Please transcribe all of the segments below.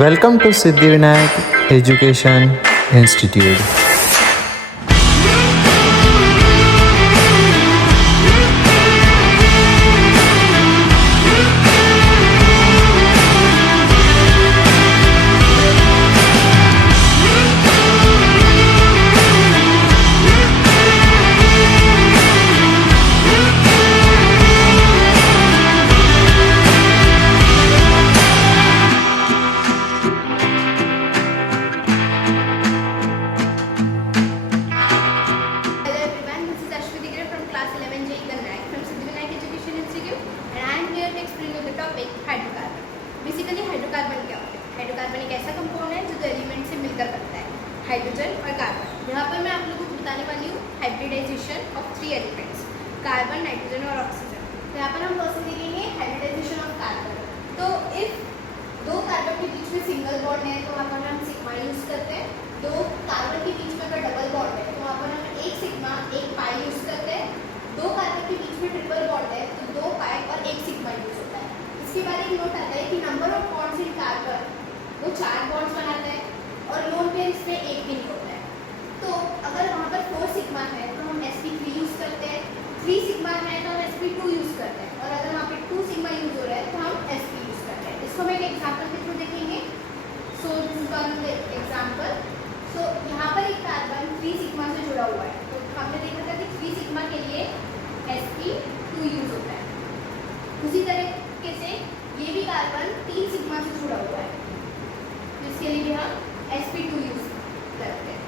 Welcome to Siddhivinayak Education Institute. Hello everyone, this is Ashwini Digre from class 11J Gannaik from Siddhivinayak Education Institute and I am here to explain you the topic hydrocarbon. Basically hydrocarbon क्या होता है? Hydrocarbon एक ऐसा compound है जो दो element से मिलकर बनता है, हाइड्रोजन और कार्बन. यहाँ पर मैं आप लोगों को बताने वाली हूँ hybridization of three elements, carbon, nitrogen और ऑक्सीजन. तो यहाँ पर हम प्रोसेस देखेंगे हाइब्रिडाइजेशन ऑफ कार्बन. तो इफ दो कार्बन के बीच में सिंगल बॉन्ड है तो वहाँ पर हम सिग्मा यूज करते हैं. दो कार्बन के बीच में अगर डबल बॉन्ड है तो वहाँ पर हम एक सिग्मा एक पाई यूज करते हैं. दो कार्बन के बीच में ट्रिपल बॉन्ड है तो दो पाई और एक सिग्मा यूज होता है. इसके बाद एक नोट आता है कि number of bonds in carbon वो 4 बॉन्ड्स बनाता है और लोन पेयर इसमें एक भी नहीं होता है. तो अगर वहाँ पर 4 सिग्मा है तो हम sp3 यूज करते हैं, 3 सिग्मा है तो हम sp2 यूज करते हैं और अगर वहाँ पे 2 सिग्मा यूज हो रहा है तो हम sp यूज करते हैं. इसको हम एक एग्जाम्पल के थ्रू देखेंगे. So this is one example. So यहाँ पर एक कार्बन 3 सिग्मा से जुड़ा हुआ है. तो हमने देखा था कि 3 सिग्मा के लिए sp2 यूज होता है. उसी तरीके से ये भी कार्बन 3 सिग्मा से जुड़ा हुआ है, तो इसके लिए भी हम sp2 यूज करते हैं.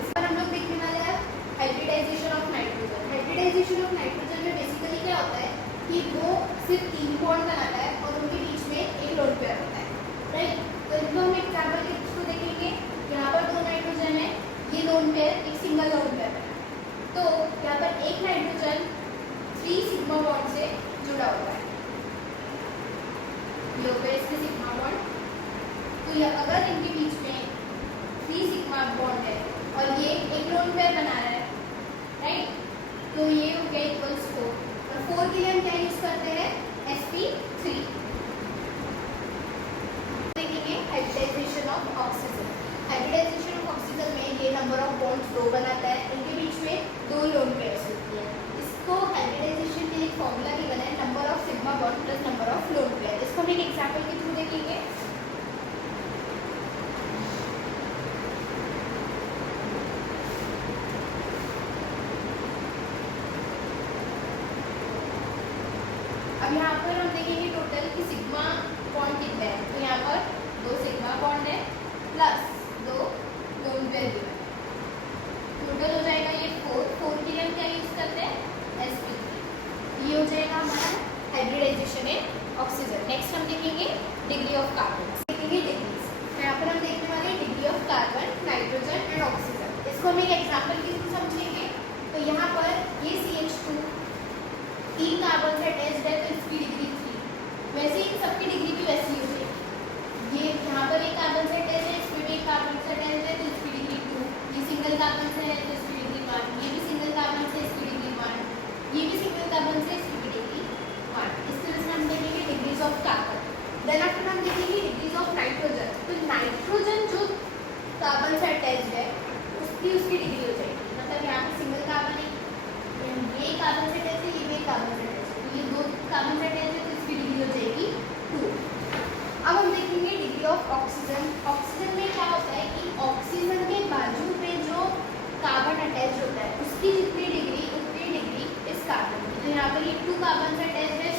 इस पर हम लोग देखने वाले हैं hybridization of nitrogen. Hybridization of nitrogen में बेसिकली क्या होता है कि वो सिर्फ 3 बॉन्ड बनाता है और उनके बीच में एक लोन पेयर होता है, राइट. तो इनको हम एक एग्जाम्पल के थ्रू देखेंगे. यहाँ पर 2 नाइट्रोजन है, ये लोन पेयर एक सिंगल लोन पेयर है. तो यहाँ पर एक नाइट्रोजन 3 सिग्मा बॉन्ड से जुड़ा हुआ है, ये हो गया इसमें सिग्मा बॉन्ड. तो ये अगर इनके बीच में 3 सिग्मा बॉन्ड है और ये एक लोन पेयर बना रहा है, राइट. तो ये हो गया इक्वल्स 4 और 4 के लिए हम क्या यूज करते हैं sp3. देखेंगे hybridization of oxygen. Hybridization of oxygen में ये नंबर ऑफ बॉन्ड्स 2 बनाता है, इनके बीच में 2 लोन पेयर्स होती है. इसको हाइब्रिडाइजेशन के लिए एक फॉर्मूला गिवन है, number of sigma bond plus number of lone pair. इसको हम एक एग्जांपल के थ्रू देखेंगे. अब यहाँ पर हम देखेंगे टोटल कि सिग्मा बॉन्ड कितने हैं. तो यहाँ पर 2 सिग्मा बॉन्ड है प्लस 2 लोन पेयर गिवन है. टोटल हो जाएगा ये 4 के लिए हम क्या यूज करते हैं sp3. ये हो जाएगा हमारा हाइब्रिडाइजेशन इन ऑक्सीजन. नेक्स्ट हम देखेंगे डिग्री ऑफ कार्बन. देखेंगे डिग्रीज. यहाँ पर हम देखने वाले degree of carbon, nitrogen and oxygen. इसको हम एक एग्जाम्पल के थ्रू समझेंगे. तो यहाँ पर ये CH2 3 कार्बन से अटैच्ड है तो इसकी डिग्री 3. वैसे ही सबकी डिग्री भी वैसी हो जाएगी. ये यहाँ पर एक कार्बन से अटैच है, इसमें भी एक कार्बन से अटैच है तो इसकी डिग्री 2. ये सिंगल कार्बन से है तो इसकी डिग्री 1. ये भी सिंगल कार्बन से इसकी डिग्री 1. ये भी सिंगल कार्बन से इसकी डिग्री 1. इस तरह से हम देखेंगे degrees of carbon. Then after हम देखेंगे डिग्रीज ऑफ नाइट्रोजन. तो नाइट्रोजन जो कार्बन से अटैच्ड है उसकी डिग्री हो जाएगी. मतलब यहाँ पर सिंगल कार्बन है, ये कार्बन से अटैच है, ये भी कार्बन से अटैच है, तो ये 2 कार्बन से अटैच है तो इसकी डिग्री हो जाएगी 2. अब हम देखेंगे डिग्री ऑफ ऑक्सीजन. ऑक्सीजन में क्या होता है कि ऑक्सीजन के बाजू पे जो कार्बन अटैच होता है उसकी जितनी डिग्री उतनी डिग्री इस कार्बन की. तो यहाँ पर ये 2 कार्बन से अटैच है